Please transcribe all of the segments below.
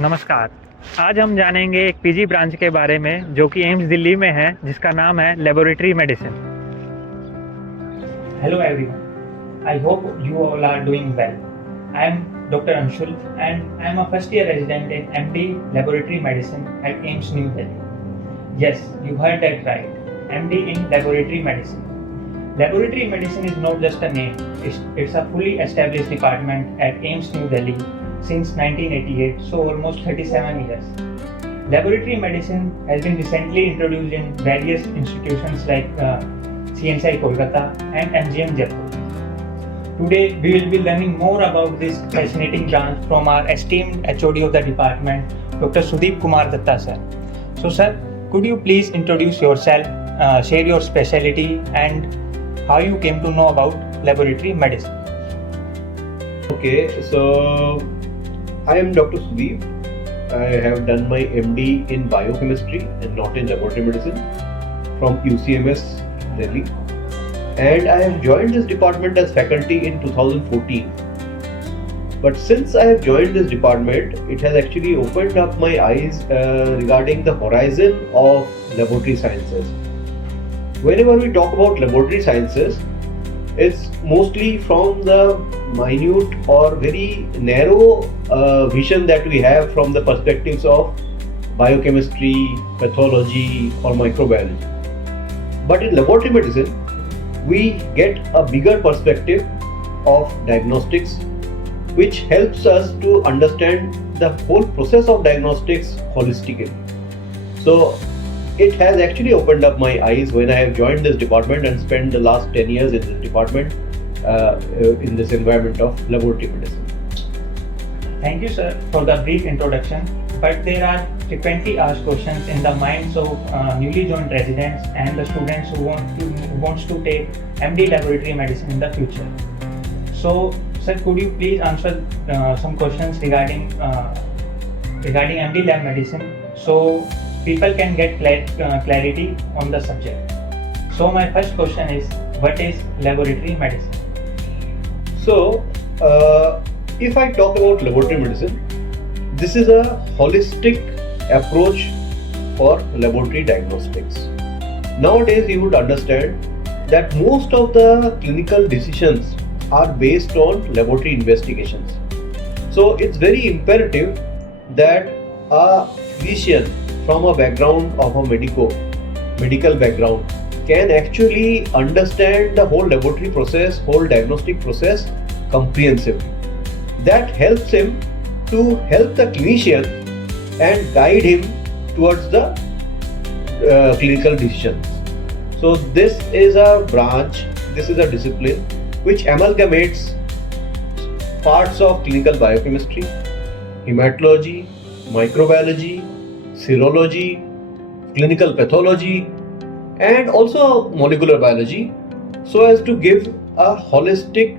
नमस्कार। आज हम जानेंगे एक पीजी ब्रांच के बारे में जो कि एम्स दिल्ली में है, जिसका नाम है laboratory medicine. Hello everyone. I hope you all are doing well. I am Dr. Anshul and I am a first year resident in MD Laboratory Medicine at AIIMS New Delhi. Yes, you heard that right. MD in Laboratory Medicine. Laboratory Medicine is not just a name, it's a fully established department at AIIMS New Delhi since 1988, so almost 37 years. Laboratory medicine has been recently introduced in various institutions like CNCI Kolkata and MGM Jaipur. Today we will be learning more about this fascinating branch from our esteemed HOD of the department, Dr. Sudeep Kumar Datta sir. So sir, could you please introduce yourself, share your specialty and how you came to know about laboratory medicine? Okay, so I am Dr. Sudeep. I have done my MD in biochemistry and not in laboratory medicine from UCMS Delhi, and I have joined this department as faculty in 2014. But since I have joined this department, it has actually opened up my eyes regarding the horizon of laboratory sciences. Whenever we talk about laboratory sciences, it's mostly from the minute or very narrow vision that we have from the perspectives of biochemistry, pathology or microbiology. But in laboratory medicine, we get a bigger perspective of diagnostics, which helps us to understand the whole process of diagnostics holistically. So it has actually opened up my eyes when I have joined this department and spent the last 10 years in this department in this environment of laboratory medicine. Thank you sir for the brief introduction, but there are frequently asked questions in the minds of newly joined residents and the students who wants to take MD laboratory medicine in the future. So sir, could you please answer some questions regarding MD lab medicine so people can get clarity on the subject? So my first question is, what is laboratory medicine? So if I talk about laboratory medicine, this is a holistic approach for laboratory diagnostics. Nowadays you would understand that most of the clinical decisions are based on laboratory investigations. So it's very imperative that a physician from a background of a medical background can actually understand the whole laboratory process, whole diagnostic process comprehensively. That helps him to help the clinician and guide him towards the clinical decisions. So this is a branch, this is a discipline which amalgamates parts of clinical biochemistry, hematology, microbiology, serology, clinical pathology and also molecular biology, so as to give a holistic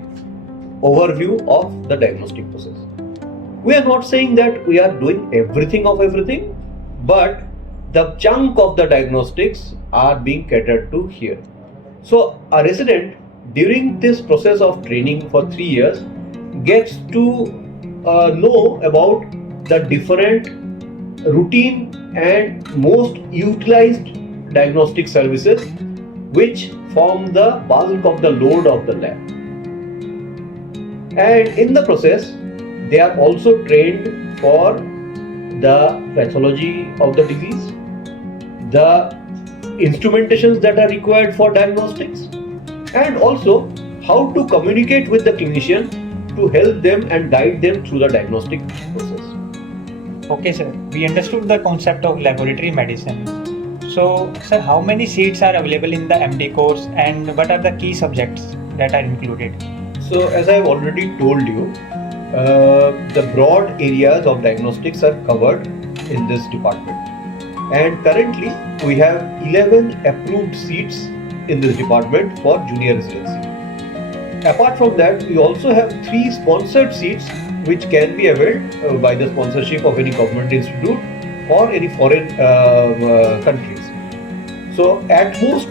overview of the diagnostic process. We are not saying that we are doing everything of everything, but the chunk of the diagnostics are being catered to here. So a resident during this process of training for 3 years gets to know about the different routine and most utilized diagnostic services which form the bulk of the load of the lab. And in the process, they are also trained for the pathology of the disease, the instrumentations that are required for diagnostics, and also how to communicate with the clinician to help them and guide them through the diagnostic process. Okay sir, we understood the concept of laboratory medicine. So sir, how many seats are available in the MD course and what are the key subjects that are included? So as I have already told you, the broad areas of diagnostics are covered in this department, and currently we have 11 approved seats in this department for junior residency. Apart from that, we also have 3 sponsored seats which can be availed by the sponsorship of any government institute or any foreign countries. So at most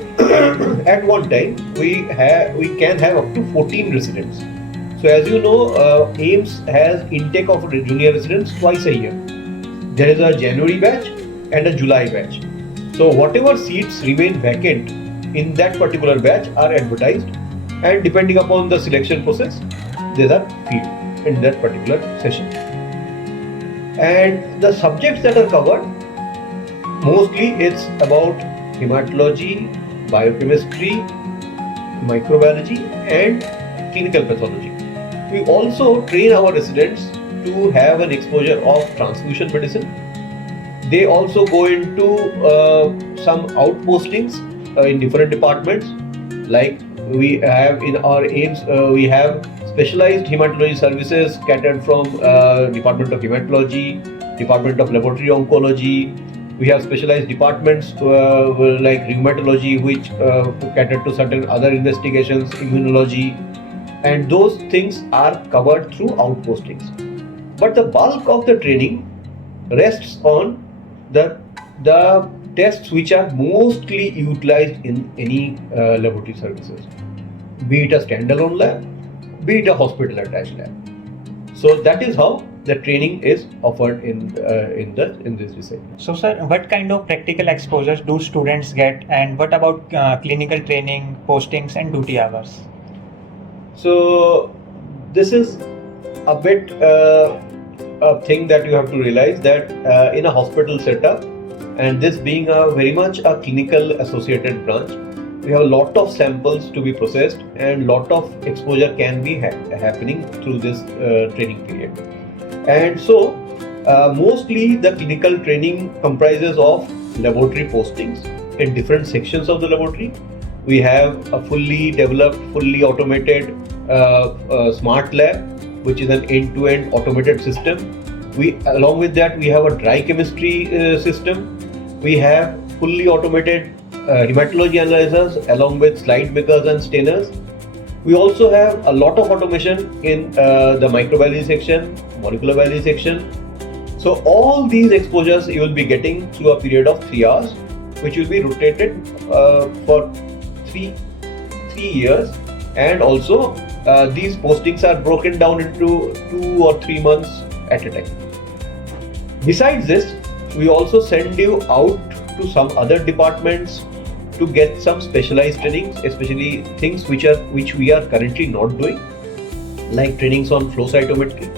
at one time we can have up to 14 residents. So as you know, AIIMS has intake of junior residents twice a year. there is a January batch and a July batch. So whatever seats remain vacant in that particular batch are advertised, and depending upon the selection process, they are filled in that particular session. And the subjects that are covered, mostly it's about hematology, biochemistry, microbiology and clinical pathology. We also train our residents to have an exposure of transfusion medicine. They also go into some outpostings in different departments. Like we have in our aims, we have specialized hematology services catered from Department of Hematology, Department of Laboratory Oncology. We have specialized departments like rheumatology, which cater to certain other investigations, immunology, and those things are covered through outpostings. But the bulk of the training rests on the tests which are mostly utilized in any laboratory services, be it a standalone lab, be it a hospital attached lab. So that is how the training is offered in this research. So sir, what kind of practical exposures do students get, and what about clinical training, postings and duty hours? So this is a bit a thing that you have to realize, that in a hospital setup, and this being a very much a clinical associated branch, we have a lot of samples to be processed and lot of exposure can be happening through this training period. And so mostly the clinical training comprises of laboratory postings in different sections of the laboratory. We have a fully developed, fully automated smart lab, which is an end-to-end automated system. Along with that, we have a dry chemistry system. We have fully automated hematology analyzers along with slide makers and stainers. We also have a lot of automation in the microbiology section, molecular biology section. So all these exposures you will be getting through a period of 3 hours, which will be rotated for three years, and also these postings are broken down into 2 or 3 months at a time. Besides this, we also send you out to some other departments to get some specialized trainings, especially things which we are currently not doing, like trainings on flow cytometry,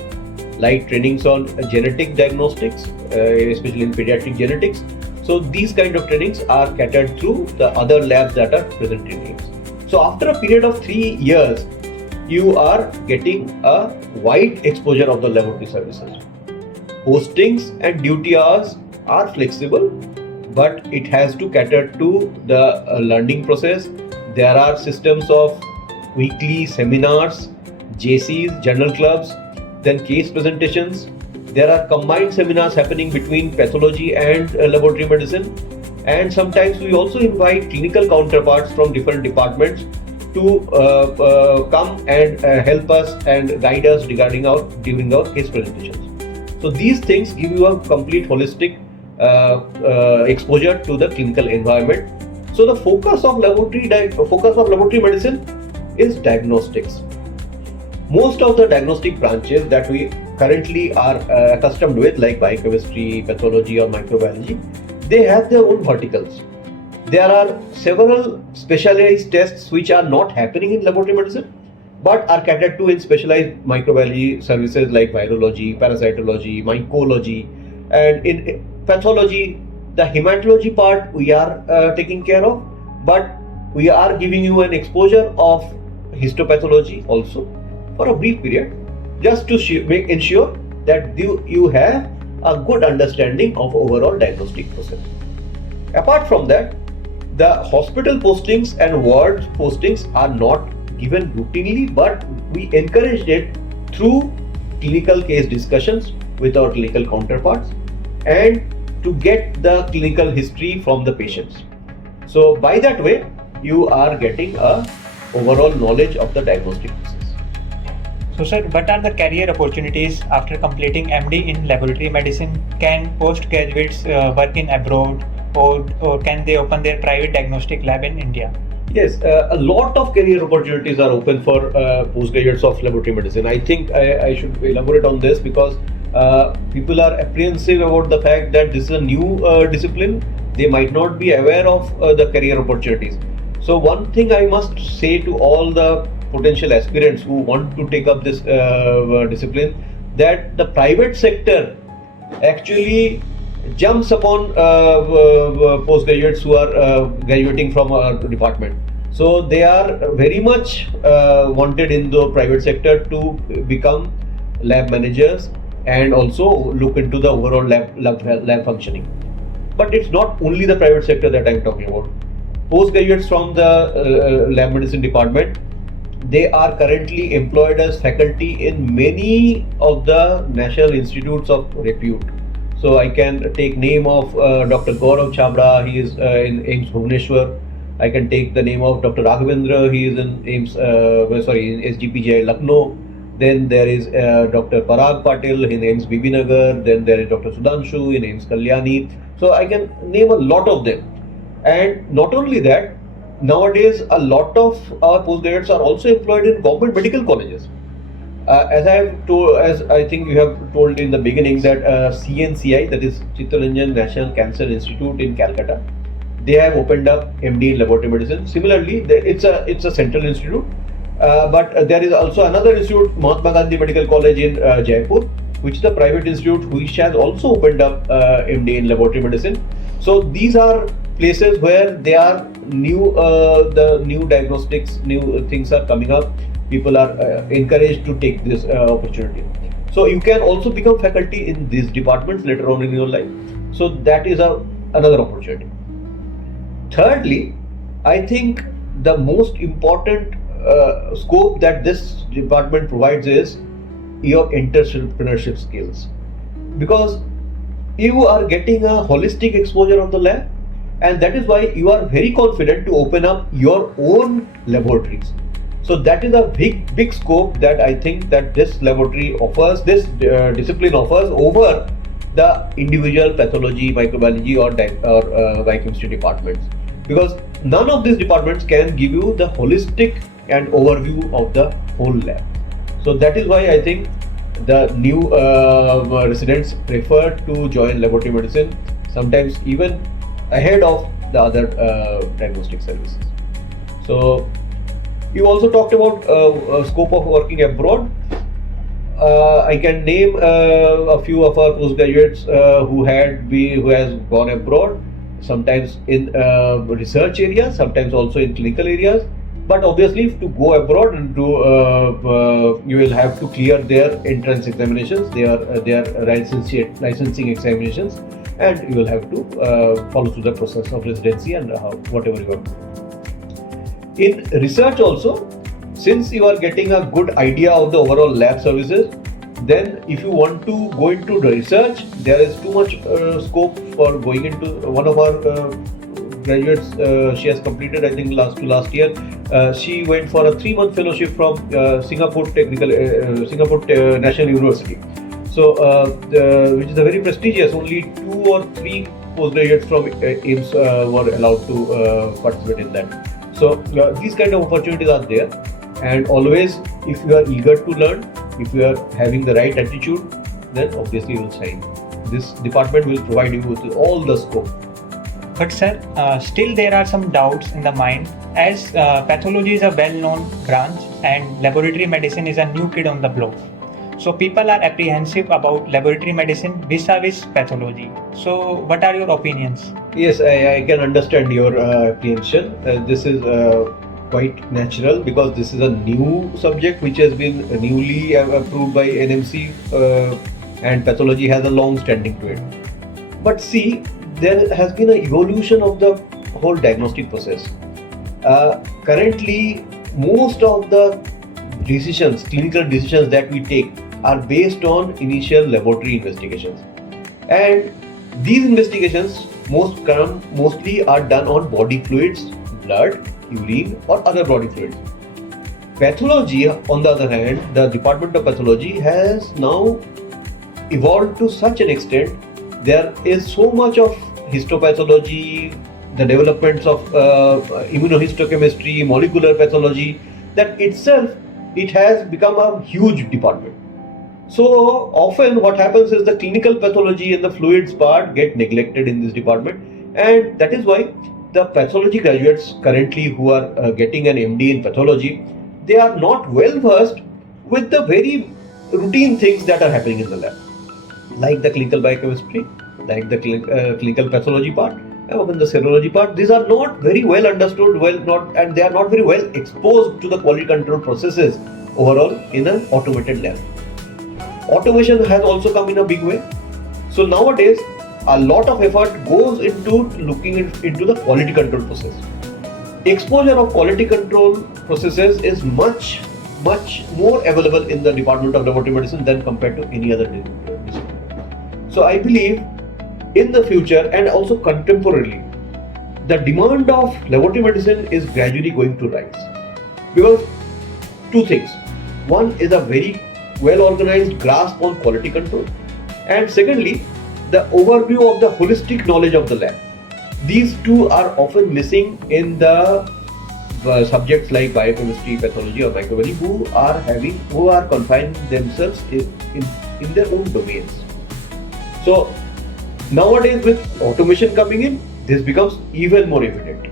like trainings on genetic diagnostics, especially in pediatric genetics. So these kind of trainings are catered through the other labs that are present in AIIMS. So after a period of 3 years, you are getting a wide exposure of the laboratory services. Postings and duty hours are flexible, but it has to cater to the learning process. There are systems of weekly seminars, JCs, journal clubs, then case presentations. There are combined seminars happening between pathology and laboratory medicine. And sometimes we also invite clinical counterparts from different departments to come and help us and guide us during our case presentations. So these things give you a complete holistic exposure to the clinical environment. So the focus of laboratory medicine is diagnostics. Most of the diagnostic branches that we currently are accustomed with, like biochemistry, pathology or microbiology, they have their own verticals. There are several specialized tests which are not happening in laboratory medicine, but are catered to in specialized microbiology services like virology, parasitology, mycology, and in pathology, the hematology part we are taking care of, but we are giving you an exposure of histopathology also for a brief period, just to ensure that you have a good understanding of overall diagnostic process. Apart from that, the hospital postings and ward postings are not given routinely, but we encourage it through clinical case discussions with our clinical counterparts and to get the clinical history from the patients. So by that way, you are getting a overall knowledge of the diagnostic process. So sir, what are the career opportunities after completing MD in laboratory medicine? Can postgraduates work in abroad, or can they open their private diagnostic lab in India? Yes, a lot of career opportunities are open for postgraduates of laboratory medicine. I think I should elaborate on this because People are apprehensive about the fact that this is a new discipline. They might not be aware of the career opportunities. So one thing I must say to all the potential aspirants who want to take up this discipline, that the private sector actually jumps upon postgraduates who are graduating from our department. So they are very much wanted in the private sector to become lab managers and also look into the overall lab functioning. But it's not only the private sector that I'm talking about. Postgraduates from the lab medicine department, they are currently employed as faculty in many of the national institutes of repute. So I can take name of Dr. Gaurav Chabra, he is in AIIMS Bhubaneswar. I can take the name of Dr. Raghavendra, he is in AIIMS, in SGPGI Lucknow. Then there is Dr. Parag Patil in AIIMS Bibinagar. Then there is Dr. Sudhanshu in AIIMS Kalyani. So I can name a lot of them. And not only that, nowadays a lot of our postgraduates are also employed in government medical colleges. As I think you have told in the beginning, that CNCI, that is Chittaranjan National Cancer Institute in Calcutta, they have opened up MD in laboratory medicine. Similarly, it's a central institute, but there is also another institute, Mahatma Gandhi Medical College in Jaipur, which is a private institute which has also opened up MD in laboratory medicine. So these are places where they are new, the new diagnostics, new things are coming up. People are encouraged to take this opportunity. So you can also become faculty in these departments later on in your life. So that is another opportunity. Thirdly, I think the most important scope that this department provides is your entrepreneurship skills, because you are getting a holistic exposure on the lab, and that is why you are very confident to open up your own laboratories. So that is a big scope that I think that this laboratory offers, this discipline offers over the individual pathology, microbiology or biochemistry departments, because none of these departments can give you the holistic and overview of the whole lab. So that is why I think the new residents prefer to join laboratory medicine, sometimes even ahead of the other diagnostic services. So you also talked about scope of working abroad. I can name a few of our postgraduates who has gone abroad, sometimes in research areas, sometimes also in clinical areas. But obviously, to go abroad and you will have to clear their entrance examinations, their licensing examinations, and you will have to follow through the process of residency and whatever you have. In research also, since you are getting a good idea of the overall lab services, then if you want to go into the research, there is too much scope for going into. One of our graduates, she has completed, I think last year, she went for a 3-month fellowship from Singapore National University. So which is a very prestigious. Only 2 or 3 postgraduates from AIIMS were allowed to participate in that. So these kind of opportunities are there, and always, if you are eager to learn, if you are having the right attitude, then obviously you will shine. This department will provide you with all the scope. But sir, still there are some doubts in the mind, as pathology is a well-known branch and laboratory medicine is a new kid on the block. So people are apprehensive about laboratory medicine vis-a-vis pathology. So what are your opinions? Yes, I can understand your apprehension. This is quite natural, because this is a new subject which has been newly approved by NMC, and pathology has a long standing to it. But see, there has been an evolution of the whole diagnostic process. Currently, most of the decisions, clinical decisions that we take, are based on initial laboratory investigations, and these investigations mostly are done on body fluids, blood, urine or other body fluids. Pathology, on the other hand, the Department of Pathology has now evolved to such an extent. There is so much of histopathology, the developments of immunohistochemistry, molecular pathology, that itself it has become a huge department. So often what happens is the clinical pathology and the fluids part get neglected in this department, and that is why the pathology graduates currently who are getting an MD in pathology, they are not well versed with the very routine things that are happening in the lab, like the clinical biochemistry, like the clinical pathology part, and the serology part. These are not very well understood, and they are not very well exposed to the quality control processes overall in an automated lab. Automation has also come in a big way. So nowadays, a lot of effort goes into looking into the quality control process. Exposure of quality control processes is much more available in the Department of Laboratory Medicine than compared to any other discipline. So I believe in the future and also contemporarily, the demand of laboratory medicine is gradually going to rise. Because two things. One is a very well organized grasp on quality control, and secondly, the overview of the holistic knowledge of the lab. These two are often missing in the subjects like biochemistry, pathology or microbiology who are confined themselves in their own domains. So nowadays with automation coming in, this becomes even more evident.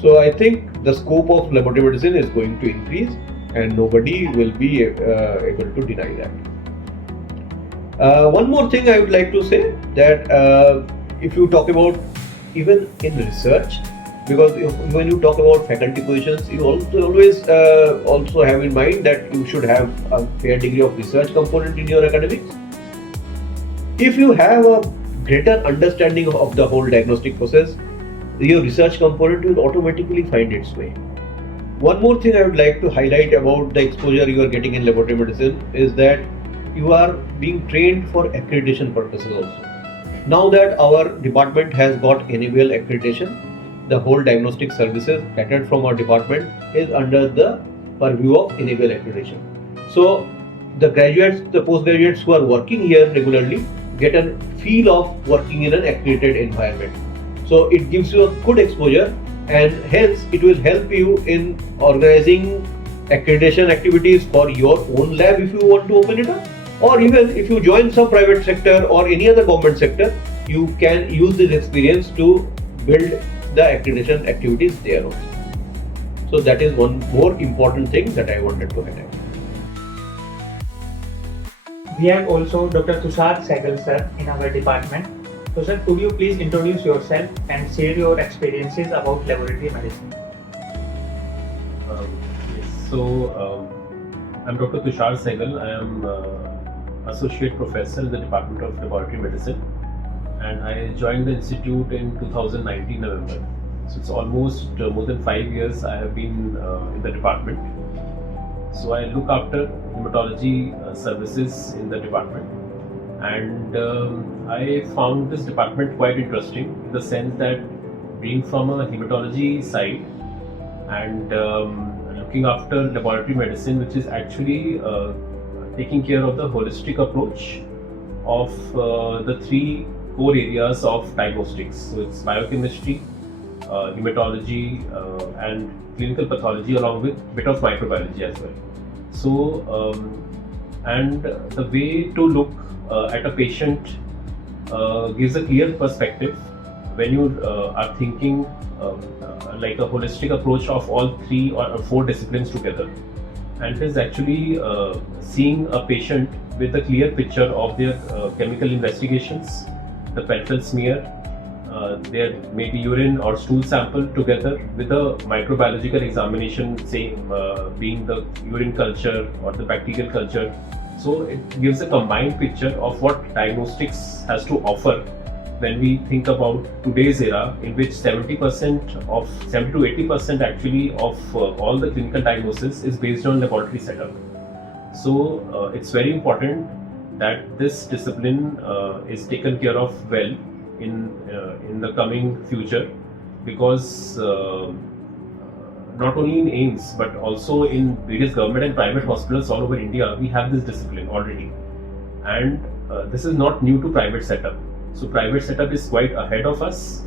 So I think the scope of laboratory medicine is going to increase, and nobody will be able to deny that. One more thing I would like to say, that if you talk about even in research, because when you talk about faculty positions, you always also have in mind that you should have a fair degree of research component in your academics. If you have a greater understanding of the whole diagnostic process, your research component will automatically find its way. One more thing I would like to highlight about the exposure you are getting in laboratory medicine is that you are being trained for accreditation purposes also. Now that our department has got NABL accreditation, the whole diagnostic services catered from our department is under the purview of NABL accreditation. So the graduates, the postgraduates who are working here regularly get a feel of working in an accredited environment. So it gives you a good exposure, and hence it will help you in organizing accreditation activities for your own lab if you want to open it up, or even if you join some private sector or any other government sector, you can use this experience to build the accreditation activities there also. So that is one more important thing that I wanted to highlight. We have also Dr. Tushar Sehgal sir in our department. So sir, could you please introduce yourself and share your experiences about laboratory medicine? I'm Dr. Tushar Sehgal. I am Associate Professor in the Department of Laboratory Medicine, and I joined the institute in 2019 November. So it's almost more than 5 years I have been in the department. So I look after hematology services in the department, and I found this department quite interesting in the sense that being from a hematology side and looking after laboratory medicine, which is actually taking care of the holistic approach of the three core areas of diagnostics. So it's biochemistry, hematology and clinical pathology, along with a bit of microbiology as well. So and the way to look at a patient gives a clear perspective when you are thinking like a holistic approach of all three or four disciplines together, and it is actually seeing a patient with a clear picture of their chemical investigations, the peripheral smear, there may be urine or stool sample together with a microbiological examination, say being the urine culture or the bacterial culture. So it gives a combined picture of what diagnostics has to offer when we think about today's era, in which 70 to 80% actually of all the clinical diagnosis is based on laboratory setup. So it's very important that this discipline is taken care of well in the coming future, because not only in AIIMS but also in various government and private hospitals all over India, we have this discipline already, and this is not new to private setup. So private setup is quite ahead of us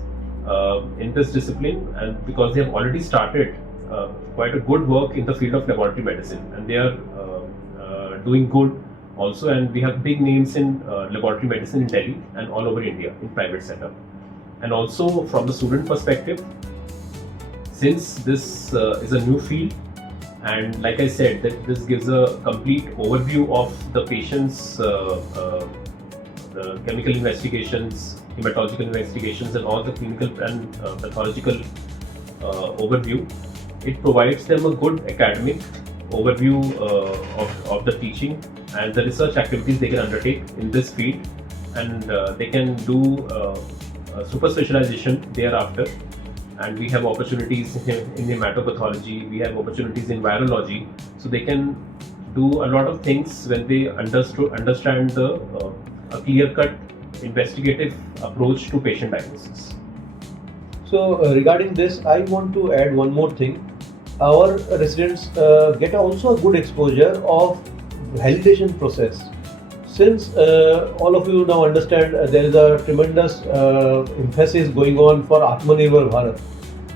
in this discipline, and because they have already started quite a good work in the field of laboratory medicine, and they are doing good also, and we have big names in laboratory medicine in Delhi and all over India in private setup. And also from the student perspective, since this is a new field, and like I said, that this gives a complete overview of the patient's the chemical investigations, hematological investigations, and all the clinical and pathological overview. It provides them a good academic overview of the teaching and the research activities they can undertake in this field, and they can do super specialization thereafter. And we have opportunities in hematopathology, we have opportunities in virology, so they can do a lot of things when they understand the a clear-cut investigative approach to patient diagnosis. So regarding this, I want to add one more thing. Our residents get also a good exposure of validation process. Since all of you now understand there is a tremendous emphasis going on for Atmanirbhar Bharat.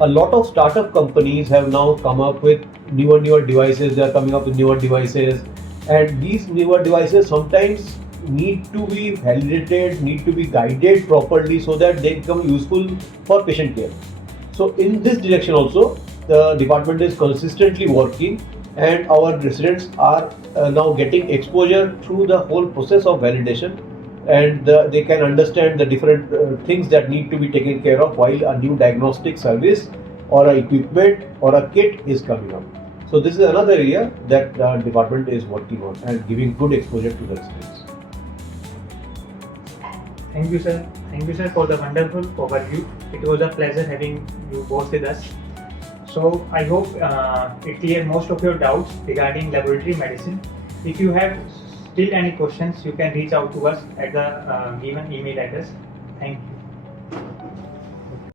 A lot of startup companies have now come up with newer devices. They are coming up with newer devices, and these newer devices sometimes need to be validated, need to be guided properly so that they become useful for patient care. So in this direction also, the department is consistently working, and our residents are now getting exposure through the whole process of validation, and they can understand the different things that need to be taken care of while a new diagnostic service or a equipment or a kit is coming up. So this is another area that the department is working on and giving good exposure to the residents. Thank you, sir. Thank you, sir, for the wonderful overview. It was a pleasure having you both with us. So I hope it cleared most of your doubts regarding laboratory medicine. If you have still any questions, you can reach out to us at the given email address. Thank you.